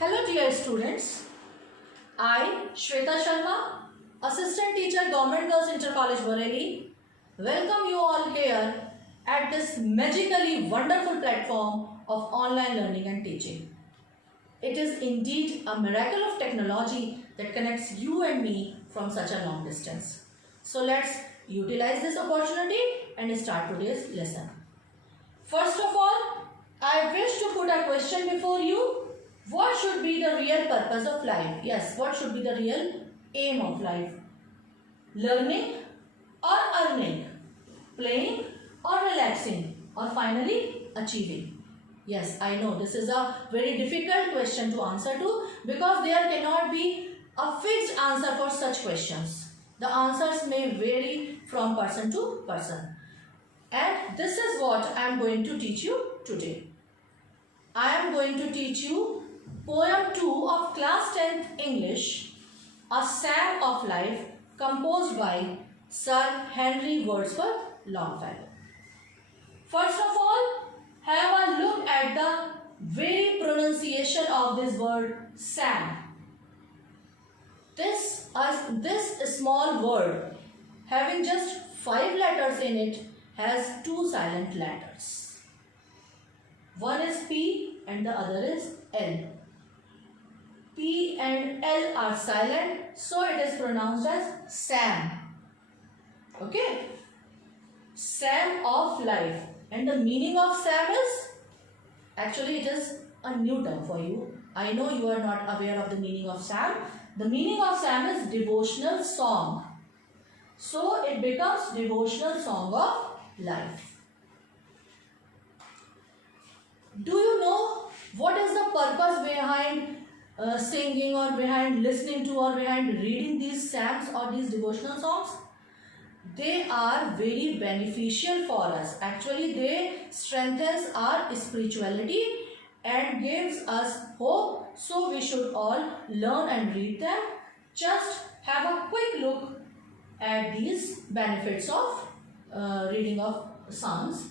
Hello dear students, I Shweta Sharma, Assistant Teacher Government Girls Inter College Bareilly, welcome you all here at this magically wonderful platform of online learning and teaching. It is indeed a miracle of technology that connects you and me from such a long distance. So let's utilize this opportunity and start today's lesson. First of all, I wish to put a question before you. What should be the real purpose of life? Yes, what should be the real aim of life? Learning or earning? Playing or relaxing? Or finally, achieving? Yes, I know this is a very difficult question to answer to because there cannot be a fixed answer for such questions. The answers may vary from person to person. And this is what I am going to teach you today. I am going to teach you Poem 2 of Class 10th English, A Sam of Life, composed by Sir Henry Wadsworth Longfellow. First of all, have a look at the very pronunciation of this word Sam. This small word, having just 5 letters in it, has 2 silent letters. One is P and the other is L. P and L are silent, so it is pronounced as Sam. Okay? Sam of life. And the meaning of Sam is, actually it is a new term for you. I know you are not aware of the meaning of Sam. The meaning of Sam is devotional song. So it becomes devotional song of life. Do you know what is the purpose behind singing or behind listening to or behind reading these psalms or these devotional songs? They are very beneficial for us. Actually, they strengthens our spirituality and gives us hope. So we should all learn and read them. Just have a quick look at these benefits of reading of psalms.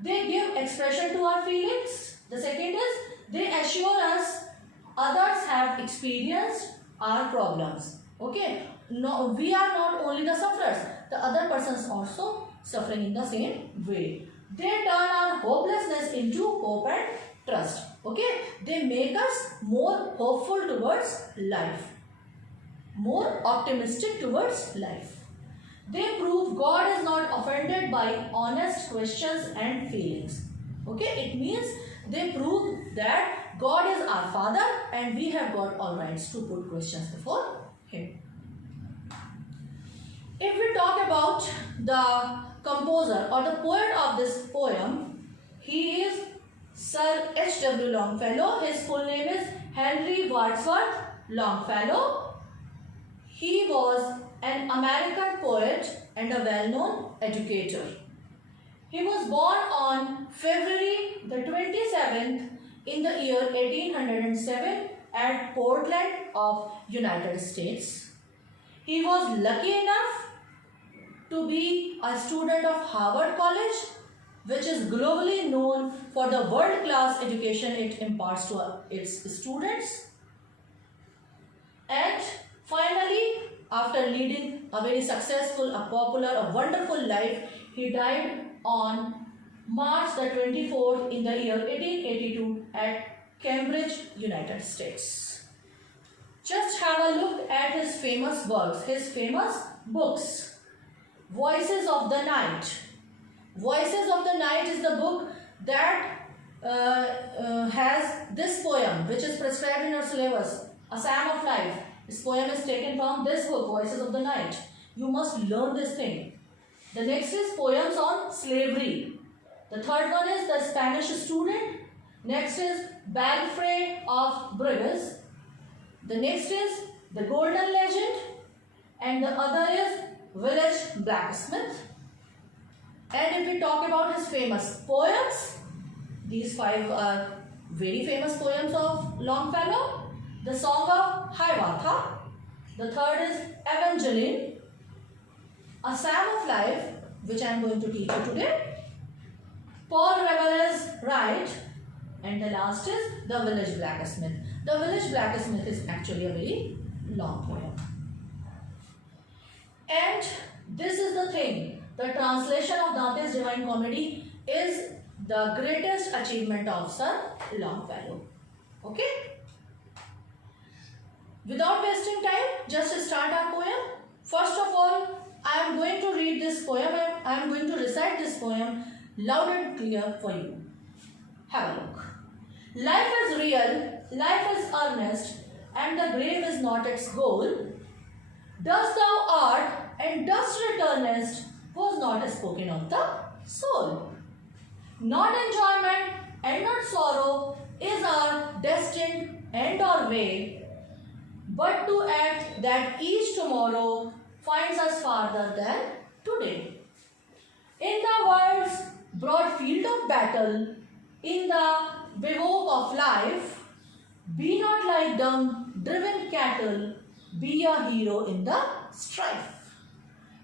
They give expression to our feelings. The second is they assure us others have experienced our problems. Okay, no, we are not only the sufferers, the other persons also suffering in the same way. They turn our hopelessness into hope and trust. Okay, they make us more hopeful towards life, more optimistic towards life. They prove God is not offended by honest questions and feelings. Okay, it means they prove that God is our Father and we have got all rights to put questions before Him. If we talk about the composer or the poet of this poem, he is Sir H.W. Longfellow. His full name is Henry Wadsworth Longfellow. He was an American poet and a well-known educator. He was born on February the 27th in the year 1807 at Portland of United States. He was lucky enough to be a student of Harvard College, which is globally known for the world-class education it imparts to its students. And finally, after leading a very successful, a popular, a wonderful life, he died on March the 24th in the year 1882 at Cambridge, United States. Just have a look at his famous works, his famous books. Voices of the Night. Voices of the Night is the book that has this poem, which is prescribed in our syllabus, A Psalm of Life. This poem is taken from this book, Voices of the Night. You must learn this thing. The next is poems on slavery. The third one is The Spanish Student. Next is Balfrey of Bruges. The next is The Golden Legend. And the other is Village Blacksmith. And if we talk about his famous poems, these 5 are very famous poems of Longfellow. The Song of Hiawatha. The third is Evangeline. A Psalm of Life, which I am going to teach you today. Paul Revere's Right, And the last is The Village Blacksmith. The Village Blacksmith is actually a very long poem. And this is the thing. The translation of Dante's Divine Comedy is the greatest achievement of Sir Longfellow. Okay? Without wasting time, just start our poem. First of all, I am going to read this poem and I am going to recite this poem loud and clear for you. Have a look. Life is real, life is earnest, and the grave is not its goal. Dust thou art, and dust returnest, was not spoken of the soul. Not enjoyment and not sorrow is our destined end or way, but to act that each tomorrow finds us farther than today. In the world's broad field of battle, in the bivouac of life, be not like dumb, driven cattle, be a hero in the strife.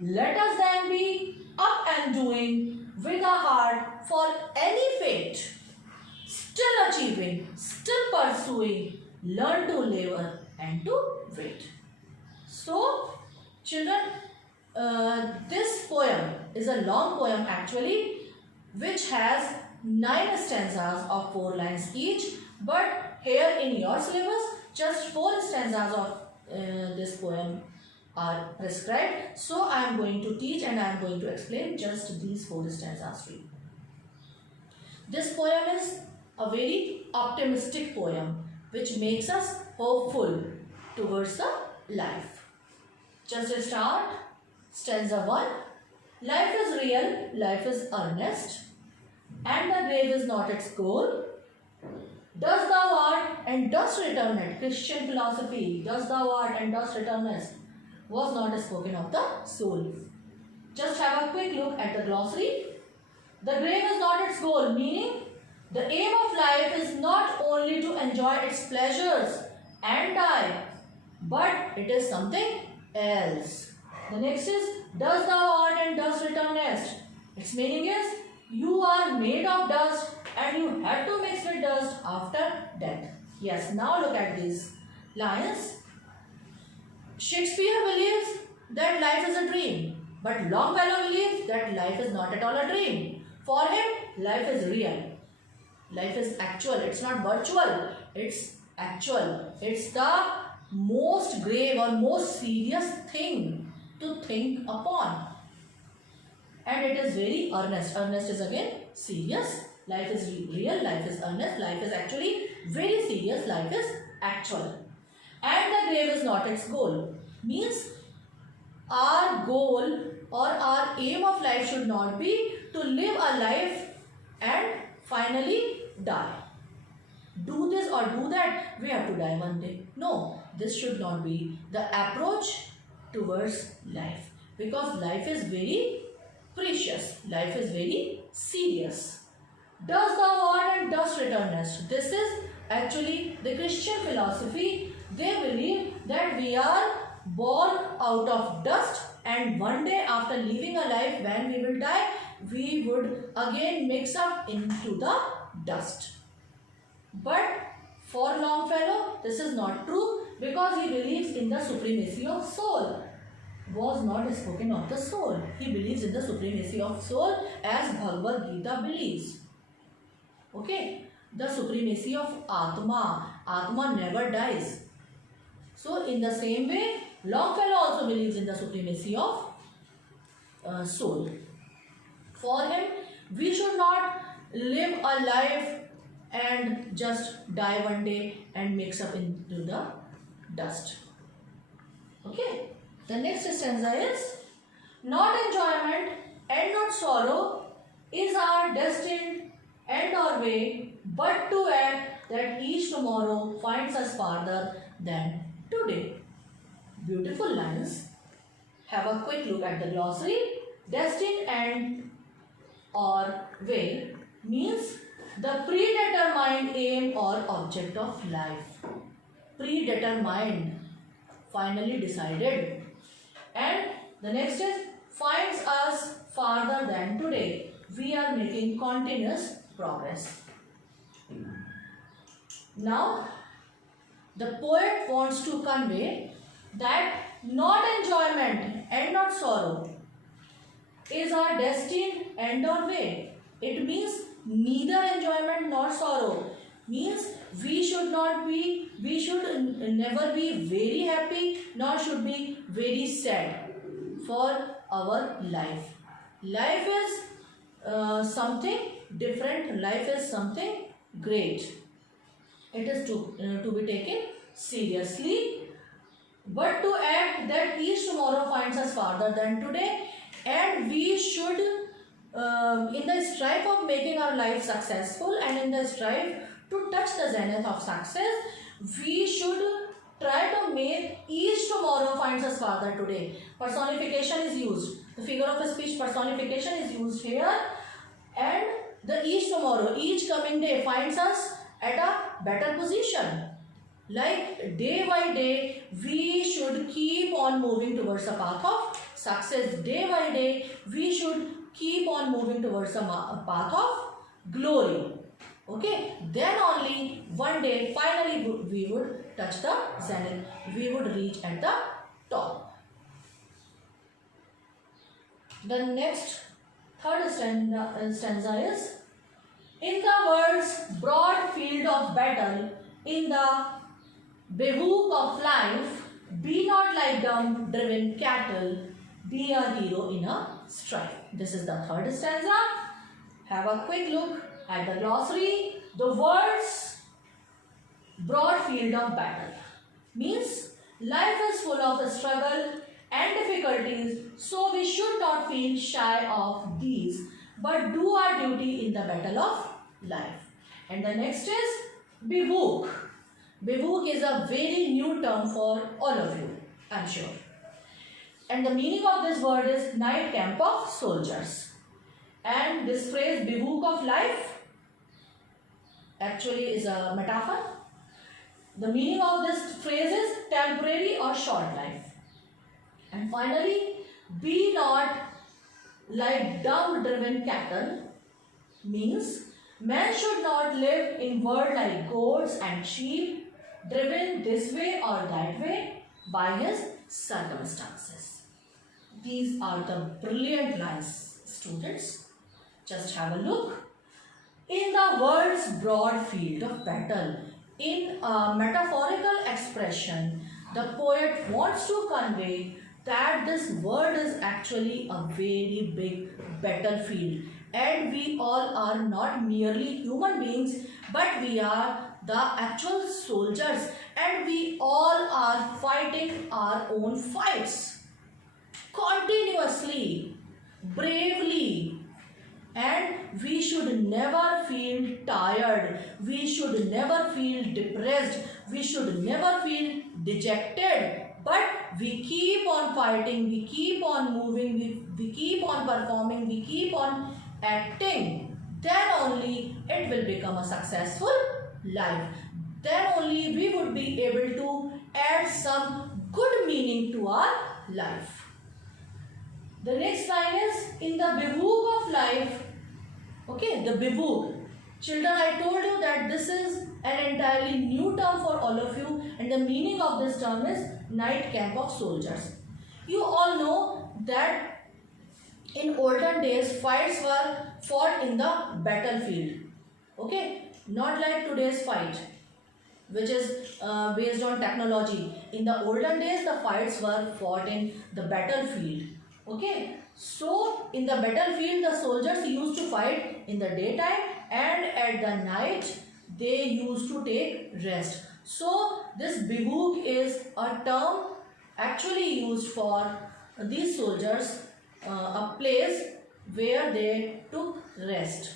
Let us then be up and doing with a heart for any fate, still achieving, still pursuing, learn to labor and to wait. So, children, this poem is a long poem actually, which has 9 stanzas of 4 lines each, but here in your syllabus, just 4 stanzas of this poem are prescribed. So I am going to teach and I am going to explain just these 4 stanzas to you. This poem is a very optimistic poem which makes us hopeful towards the life. Just start stanza 1. Life is real, life is earnest, and the grave is not its goal. Dust thou art and dust returnest. Christian philosophy. Dust thou art and dust returnest was not spoken of the soul. Just have a quick look at the glossary. The grave is not its goal, meaning the aim of life is not only to enjoy its pleasures and die, but it is something else. The next is dust thou art and dust returnest. Its meaning is you are made of dust and you have to mix with dust after death. Yes, now look at these lines. Shakespeare believes that life is a dream, but Longfellow believes that life is not at all a dream. For him, life is real. Life is actual. It's not virtual. It's actual. It's the most grave or most serious thing to think upon. And it is very earnest. Earnest is again serious. Life is real. Life is earnest. Life is actually very serious. Life is actual. And the grave is not its goal. Means our goal or our aim of life should not be to live a life and finally die. Do this or do that, we have to die one day. No, this should not be the approach towards life. Because life is very precious. Life is very serious. Dust thou art and dust returnest. This is actually the Christian philosophy. They believe that we are born out of dust and one day after leaving a life, when we will die, we would again mix up into the dust. But for Longfellow, this is not true because he believes in the supremacy of soul. Was not spoken of the soul. He believes in the supremacy of soul as Bhagavad Gita believes. Okay, the supremacy of Atma. Atma never dies. So in the same way, Longfellow also believes in the supremacy of soul. For him, we should not live a life and just die one day and mix up into the dust. Okay. The next stanza is, not enjoyment and not sorrow is our destined end or way, but to act that each tomorrow finds us farther than today. Beautiful lines. Have a quick look at the glossary. Destined end or way means the predetermined aim or object of life. Predetermined, finally decided. And the next is finds us farther than today. We are making continuous progress. Now, the poet wants to convey that not enjoyment and not sorrow is our destined end or way. It means neither enjoyment nor sorrow. Means we should never be very happy nor should be very sad for our life. Life is something different. Life is something great. It is to be taken seriously, but to act that each tomorrow finds us farther than today, and we should, in the strive of making our life successful and in the strive to touch the zenith of success, we should try to make each tomorrow finds us farther today. Personification is used. The figure of speech personification is used here, and the each tomorrow, each coming day finds us at a better position. Like day by day, we should keep on moving towards a path of success. Day by day, we should keep on moving towards a path of glory. Okay, then only one day finally we would touch the zenith. We would reach at the top. The next third stanza is, in the world's broad field of battle, in the bivouac of life, be not like dumb driven cattle, be a hero in a strife. This is the third stanza. Have a quick look at the glossary. The words broad field of battle means life is full of struggle and difficulties, so we should not feel shy of these, but do our duty in the battle of life. And the next is bivouac. Bivouac is a very new term for all of you, I am sure. And the meaning of this word is night camp of soldiers. And this phrase bivouac of life actually is a metaphor. The meaning of this phrase is temporary or short life. And finally, be not like dumb driven cattle means man should not live in world like goats and sheep, driven this way or that way by his circumstances. These are the brilliant lines, students. Just have a look. In the world's broad field of battle, in a metaphorical expression, the poet wants to convey that this world is actually a very big battlefield, and we all are not merely human beings, but we are the actual soldiers, and we all are fighting our own fights continuously, bravely, and we should never feel tired, we should never feel depressed, we should never feel dejected, but we keep on fighting, we keep on moving, we keep on performing, we keep on acting. Then only it will become a successful life. Then only we would be able to add some good meaning to our life. The next line is, in the bivouac of life. Okay, the bivouac. Children, I told you that this is an entirely new term for all of you, and the meaning of this term is night camp of soldiers. You all know that in olden days fights were fought in the battlefield. Okay, not like today's fight, which is based on technology. In the olden days, the fights were fought in the battlefield. Okay, so in the battlefield, the soldiers used to fight in the daytime, and at the night they used to take rest. So this bivouac is a term actually used for these soldiers, a place where they took rest.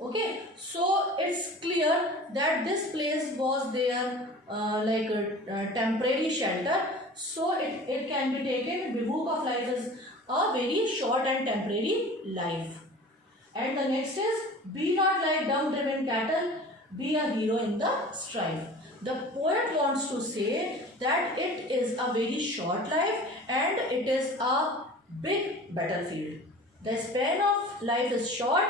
Okay, so it's clear that this place was their like a temporary shelter. So it can be taken, bivouac of life is a very short and temporary life. And the next is, be not like dumb driven cattle, be a hero in the strife. The poet wants to say that it is a very short life and it is a big battlefield. The span of life is short,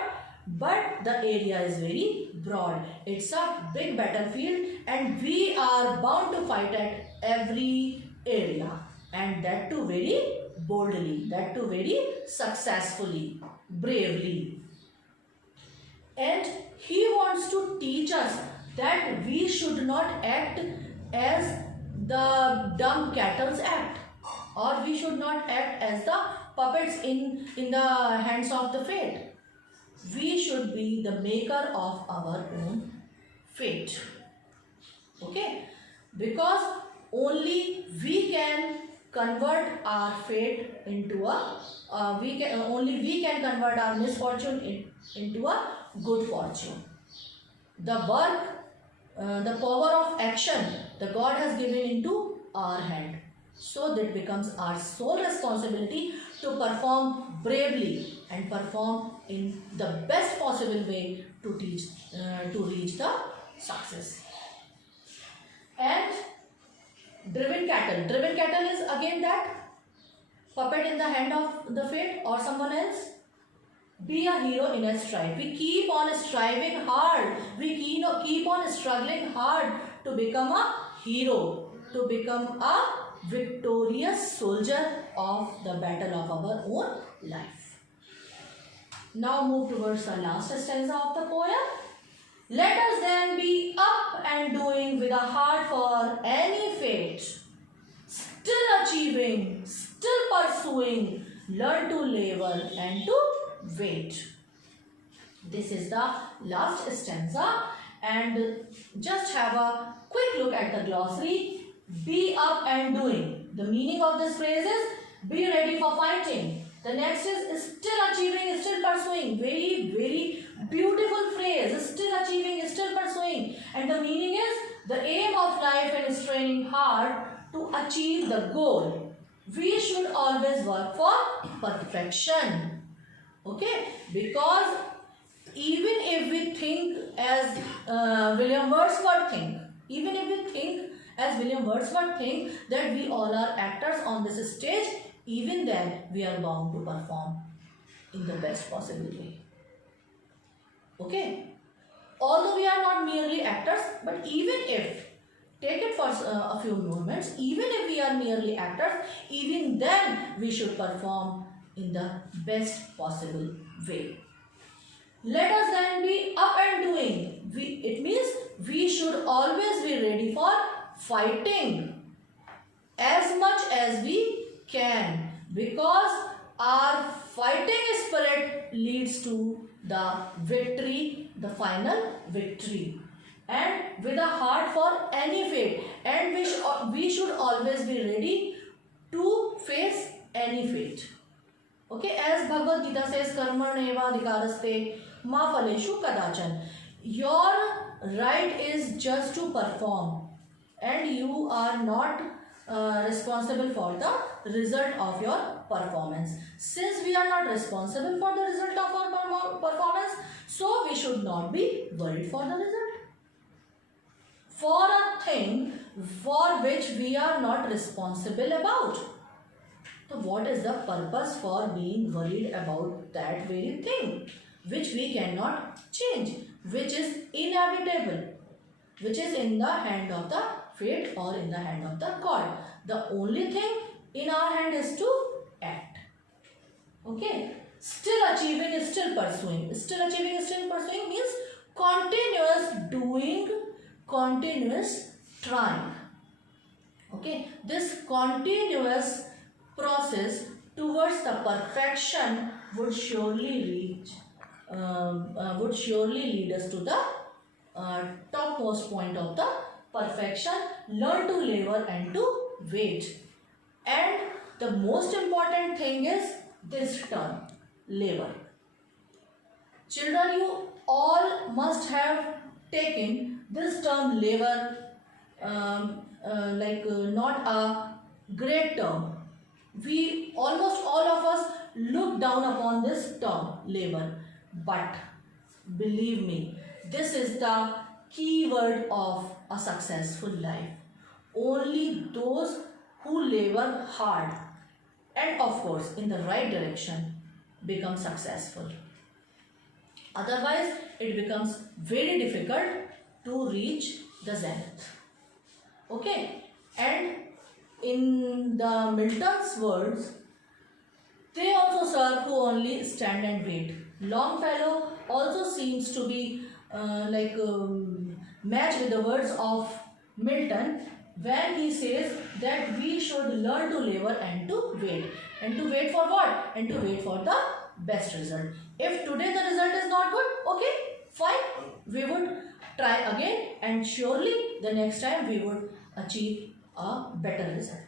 but the area is very broad. It's a big battlefield and we are bound to fight at every area, and that too very boldly, that too very successfully, bravely. And he wants to teach us that we should not act as the dumb cattles act, or we should not act as the puppets in the hands of the fate. We should be the maker of our own fate. Okay, because only we can convert our fate into a only we can convert our misfortune into a good fortune. The work, the power of action, the God has given into our hand, so that becomes our sole responsibility to perform bravely and perform in the best possible way to reach the success. And driven cattle is again that puppet in the hand of the fate or someone else. Be a hero in a strive. We keep on striving hard. We keep on struggling hard to become a hero, to become a victorious soldier of the battle of our own life. Now move towards the last stanza of the poem. Let us then be up and doing with a heart for any fate, still achieving, still pursuing, learn to labor and to wait. This is the last stanza, and just have a quick look at the glossary. Be up and doing. The meaning of this phrase is be ready for fighting. The next is still achieving, still pursuing. Very, very beautiful phrase. Still achieving, still pursuing. And the meaning is the aim of life and straining hard to achieve the goal. We should always work for perfection. Okay? Because even if we think as William Wordsworth think, even if we think as William Wordsworth think that we all are actors on this stage, even then we are bound to perform in the best possible way. Okay? Although we are not merely actors, but even if, take it for a few moments, even if we are merely actors, even then we should perform in the best possible way. Let us then be up and doing. It means we should always be ready for fighting as much as we can, because our fighting spirit leads to the victory, the final victory. And with a heart for any fate, and we should always be ready to face any fate. Okay, as Bhagavad Gita says, Karmaneva adhikaraste ma phaleshu kadachan. Your right is just to perform, and you are not responsible for the result of your performance. Since we are not responsible for the result of our performance, so we should not be worried for the result. For a thing for which we are not responsible about. So what is the purpose for being worried about that very thing which we cannot change, which is inevitable, which is in the hand of the fate or in the hand of the God? The only thing in our hand is to act. Okay? Still achieving, still pursuing. Still achieving, still pursuing means continuous doing, continuous trying. Okay? This continuous process towards the perfection would surely lead us to the topmost point of the perfection. Learn to labor and to wait. And the most important thing is this term, labor. Children, you all must have taken this term labor not a great term. We almost all of us look down upon this term labor, but believe me, this is the key word of a successful life. Only those who labor hard and of course in the right direction become successful. Otherwise, it becomes very difficult to reach the zenith. Okay, and in the Milton's words, they also serve who only stand and wait. Longfellow also seems to be matched with the words of Milton when he says that we should learn to labor and to wait. And to wait for what? And to wait for the best result. If today the result is not good, okay, fine. We would try again and surely the next time we would achieve a better result.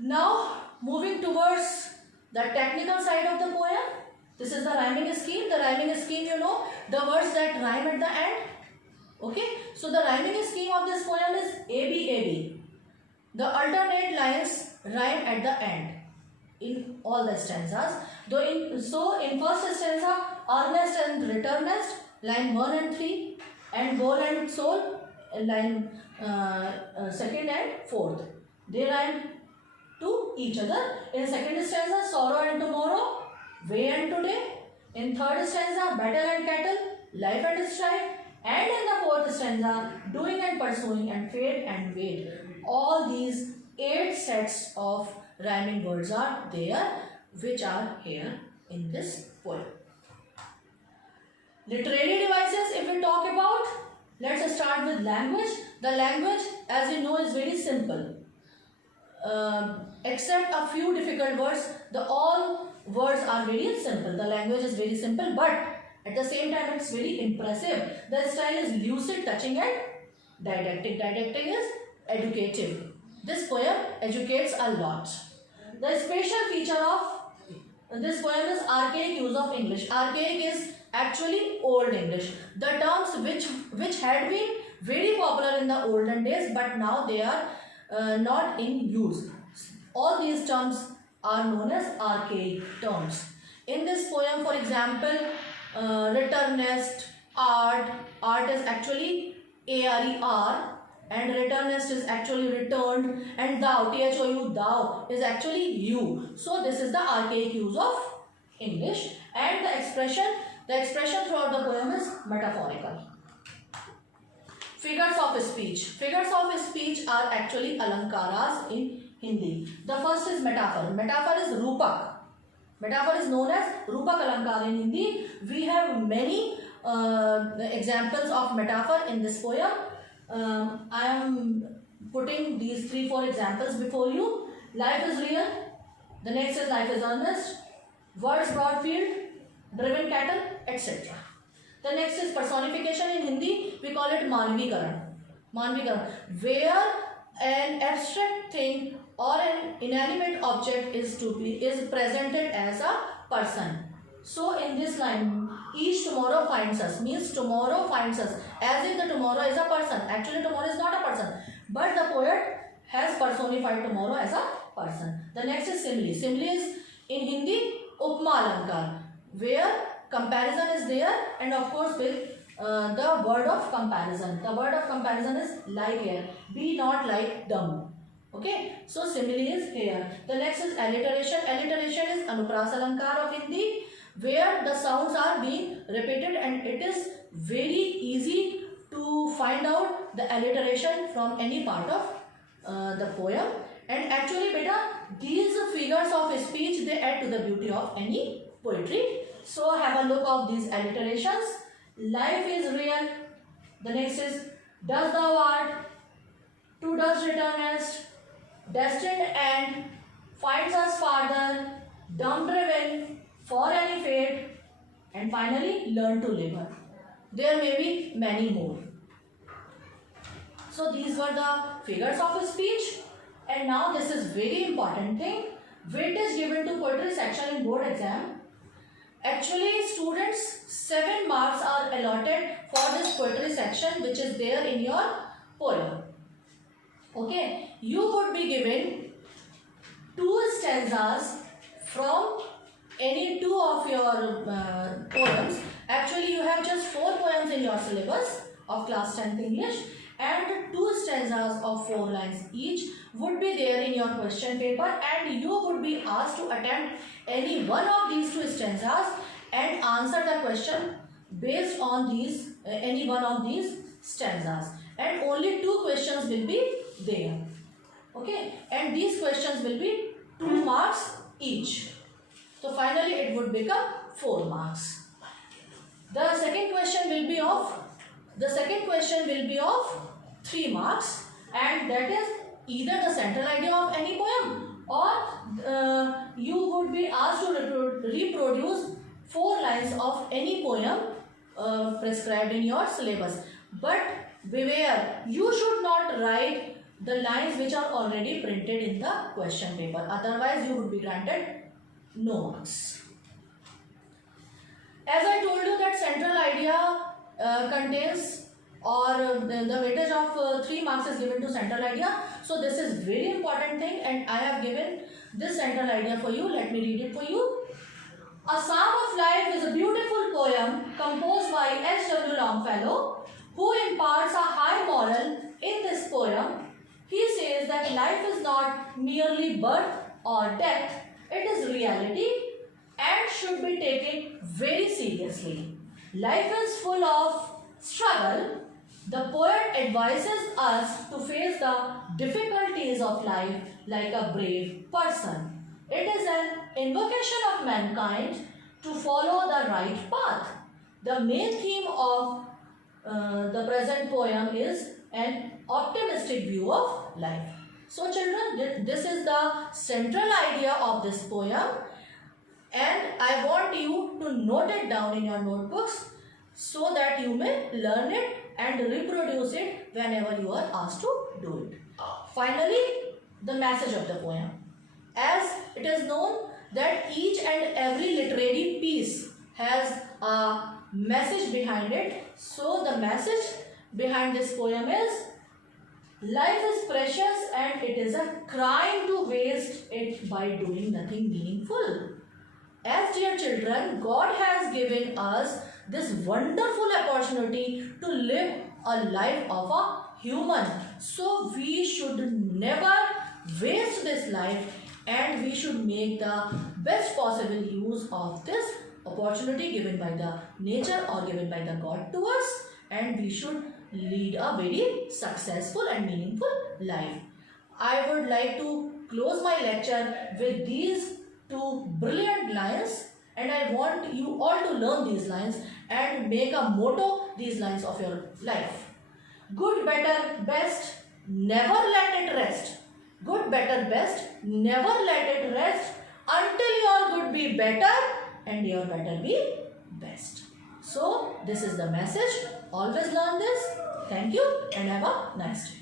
Now, moving towards the technical side of the poem, this is the rhyming scheme. The rhyming scheme, you know, the words that rhyme at the end. Okay, so the rhyming scheme of this poem is ABAB. The alternate lines rhyme at the end in all the stanzas. In first stanza, earnest and returnest, line 1 and 3, and bowl and soul, line second and fourth. They rhyme to each other. In second stanza, sorrow and tomorrow, way and today. In third stanza, battle and cattle, life and strife. And in the fourth stanza, doing and pursuing and fade and wait. All these 8 sets of rhyming words are there, which are here in this poem. Literary devices, if we talk about, let's start with language. The language, as you know, is very simple. Except a few difficult words, all words are very simple. The language is very simple, but at the same time it's very impressive. The style is lucid, touching and didactic. Didactic is educative. This poem educates a lot. The special feature of this poem is archaic use of English. Archaic is actually old English. The terms which had been very popular in the olden days, but now they are not in use. All these terms are known as archaic terms. In this poem, for example, returnest, art is actually ARER, and returnest is actually returned, and thou, THOU, thou is actually you. So this is the archaic use of English, and the expression throughout the poem is metaphorical. Figures of speech. Figures of speech are actually alankaras in Hindi. The first is metaphor. Metaphor is rupak. Metaphor is known as rupak alankar in Hindi. We have many examples of metaphor in this poem. I am putting these 3-4 examples before you. Life is real. The next is life is earnest. Words broad field, driven cattle, etc. The next is personification in Hindi. We call it manvikaran. Manvikaran, where an abstract thing or an inanimate object is presented as a person. So in this line, each tomorrow finds us means tomorrow finds us, as if the tomorrow is a person. Actually, tomorrow is not a person, but the poet has personified tomorrow as a person. The next is simile. Simile is in Hindi upma alankar, where comparison is there, and of course with the word of comparison. The word of comparison is like here. Be not like dumb. Okay, so simile is here. The next is alliteration. Alliteration is anupras alankar of Hindi, where the sounds are being repeated, and it is very easy to find out the alliteration from any part of the poem. And actually, beta, these figures of speech, they add to the beauty of any poetry. So have a look of these alliterations. Life is real. The next is does thou art, to does returnest, destined and finds us farther, dumb driven, for any fate, and finally learn to labor. There may be many more. So these were the figures of speech, and now this is very important thing. Weightage given to poetry section in board exam. Actually, students, 7 marks are allotted for this poetry section, which is there in your poem. Okay, you would be given 2 stanzas from any 2 of your poems. Actually, you have just 4 poems in your syllabus of class 10th English, and 2 stanzas of 4 lines each would be there in your question paper, and you would be asked to attempt any one of these 2 stanzas and answer the question based on these any one of these stanzas, and only 2 questions will be there. Okay, and these questions will be 2 marks each. So finally it would become 4 marks. The second question will be of 3 marks, and that is either the central idea of any poem, or you would be asked to reproduce 4 lines of any poem prescribed in your syllabus. But beware, you should not write the lines which are already printed in the question paper, otherwise you would be granted no marks. As I told you that central idea contains, or the weightage of 3 marks is given to central idea. So this is very important thing, and I have given this central idea for you. Let me read it for you. A Psalm of Life is a beautiful poem composed by H.W. Longfellow, who imparts a high moral in this poem. He says that life is not merely birth or death, it is reality and should be taken very seriously. Life is full of struggle. The poet advises us to face the difficulties of life like a brave person. It is an invocation of mankind to follow the right path. The main theme of the present poem is an optimistic view of life. So children, this is the central idea of this poem, and I want you to note it down in your notebooks so that you may learn it and reproduce it whenever you are asked to do it. Finally, the message of the poem. As it is known that each and every literary piece has a message behind it, so the message behind this poem is: life is precious and it is a crime to waste it by doing nothing meaningful. As dear children, God has given us this wonderful opportunity to live a life of a human. So we should never waste this life, and we should make the best possible use of this opportunity given by the nature or given by the God to us, and we should lead a very successful and meaningful life. I would like to close my lecture with these 2 brilliant lines, and I want you all to learn these lines and make a motto these lines of your life. Good, better, best, never let it rest. Good, better, best, never let it rest until your good be better and your better be best. So this is the message. Always learn this. Thank you and have a nice day.